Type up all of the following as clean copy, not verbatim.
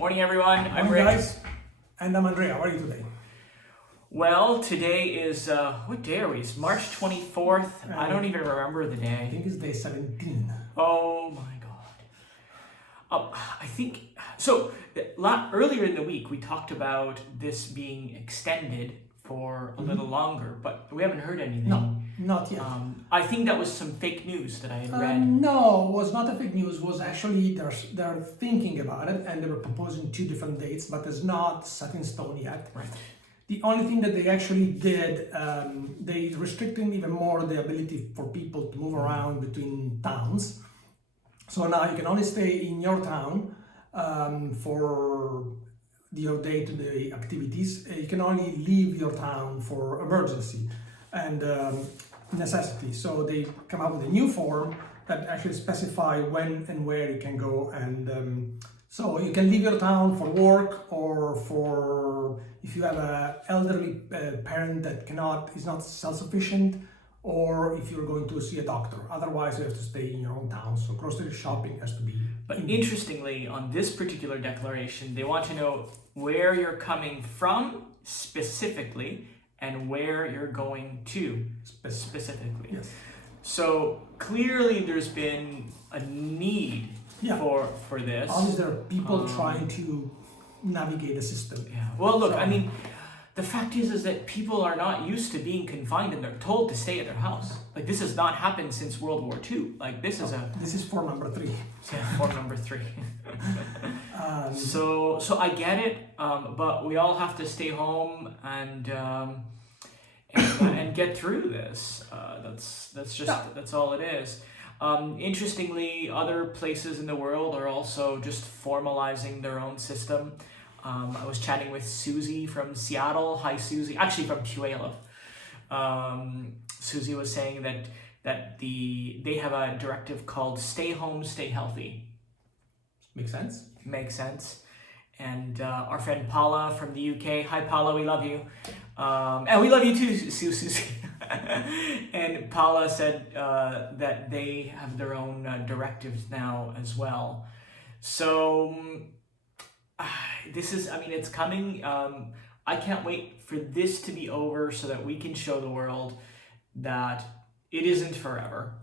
Morning, everyone. I'm Morning, Rick. guys. And I'm Andrea. How are you today? Well, today is, what day are we? It's March 24th. I don't even remember the I day. think it's day 17. Oh my God. I think, so earlier in the week, we talked about this being extended for a little longer, but we haven't heard anything. No, not yet. I think that was some fake news that I had read. No, it was not a fake news. It was actually, they're thinking about it and they were proposing 2 different dates, but it's not set in stone yet. Right. The only thing that they actually did, they restricted even more the ability for people to move around between towns. So now you can only stay in your town for your day-to-day activities. You can only leave your town for emergency and necessity. So they come up with a new form that actually specify when and where you can go, and so you can leave your town for work or for if you have an elderly parent that is not self-sufficient, or if you're going to see a doctor. Otherwise, you have to stay in your own town. So grocery shopping has to be. But interestingly, on this particular declaration, they want to know where you're coming from specifically and where you're going to specifically. Yes. So clearly there's been a need for this. Always there are people trying to navigate the system. Yeah. Well, look, I mean, the fact is that people are not used to being confined and they're told to stay at their house. Like, this has not happened since World War II. Like, this is form number 3. Yeah, form number 3. So I get it, but we all have to stay home and get through this. That's all it is. Interestingly, other places in the world are also just formalizing their own system. I was chatting with Susie from Seattle. Hi, Susie. Actually, from Puyallup. Susie was saying that they have a directive called "Stay Home, Stay Healthy." Makes sense. Makes sense. And our friend Paula from the UK. Hi, Paula. We love you. And we love you too, Susie. And Paula said that they have their own directives now as well. So it's coming. I can't wait for this to be over so that we can show the world that it isn't forever.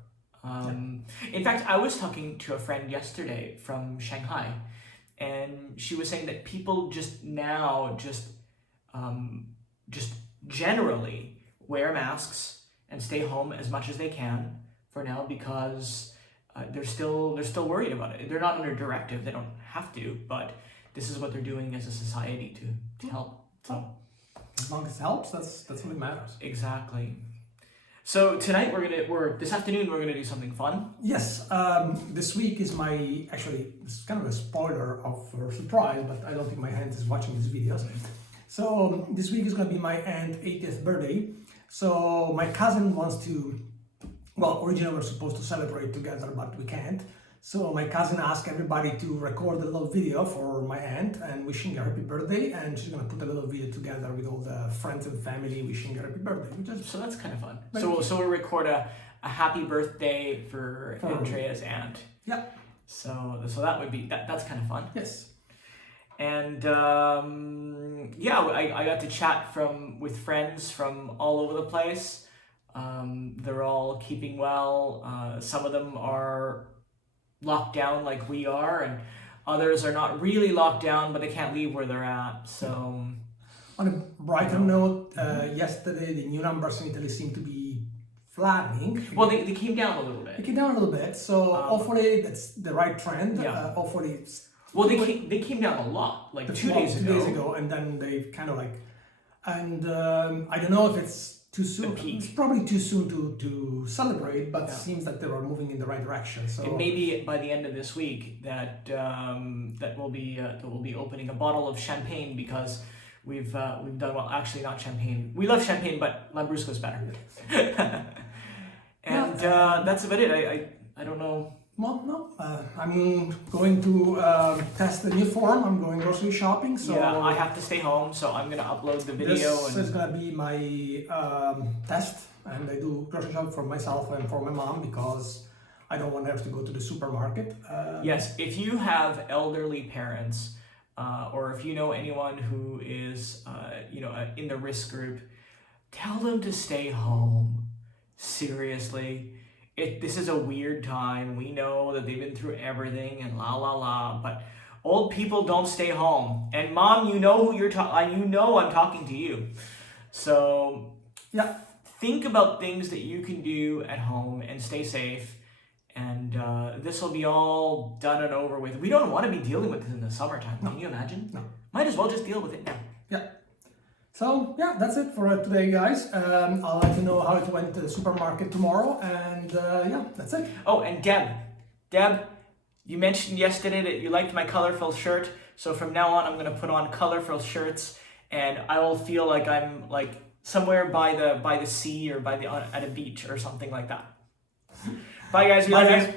In fact, I was talking to a friend yesterday from Shanghai, and she was saying that people just generally wear masks and stay home as much as they can for now because they're still worried about it. They're not under directive; they don't have to, but this is what they're doing as a society to help. So, as long as it helps, that's what matters. Exactly. So tonight this afternoon we're gonna do something fun. Yes, this week is it's kind of a spoiler of a surprise, but I don't think my aunt is watching these videos. So this week is gonna be my aunt's 80th birthday. So my cousin wants to, originally we're supposed to celebrate together, but we can't. So my cousin asked everybody to record a little video for my aunt and wishing her happy birthday, and she's gonna put a little video together with all the friends and family wishing her happy birthday. So that's kind of fun. So we'll record a happy birthday for Andrea's aunt. Yeah. So that would be that's kind of fun. Yes. And I got to chat with friends from all over the place. They're all keeping well. Some of them are locked down like we are, and others are not really locked down, but they can't leave where they're at. So, on a brighter note, yesterday the new numbers in Italy seem to be flattening. Well, they came down a little bit. They came down a little bit, so hopefully that's the right trend. Yeah. Hopefully it's. Well, they came down a lot, like 2 days ago. 2 days ago, and then they kind of I don't know if it's too soon. It's probably too soon to celebrate, but it seems that they were moving in the right direction. So and maybe by the end of this week that we'll be opening a bottle of champagne because we've done well. Actually, not champagne. We love champagne, but Lambrusco's better. And that's about it. I don't know. Well, no. I'm going to test the new form. I'm going grocery shopping. So yeah, I have to stay home, so I'm going to upload the video. This is going to be my test, and I do grocery shopping for myself and for my mom because I don't want to have to go to the supermarket. Yes, if you have elderly parents, or if you know anyone who is, in the risk group, tell them to stay home. Seriously. This is a weird time. We know that they've been through everything and la la la, but old people don't stay home. And mom, you know who you're talking. You know I'm talking to you. So Yeah. think about things that you can do at home and stay safe. And this will be all done and over with. We don't want to be dealing with this in the summertime. Can you imagine? No. Might as well just deal with it now. Yeah. So yeah, that's it for today, guys. I'll let you know how it went to the supermarket tomorrow, and yeah, that's it. Oh, and Deb, you mentioned yesterday that you liked my colorful shirt. So from now on, I'm gonna put on colorful shirts, and I will feel like I'm like somewhere by the sea or at a beach or something like that. Bye, guys. We love you.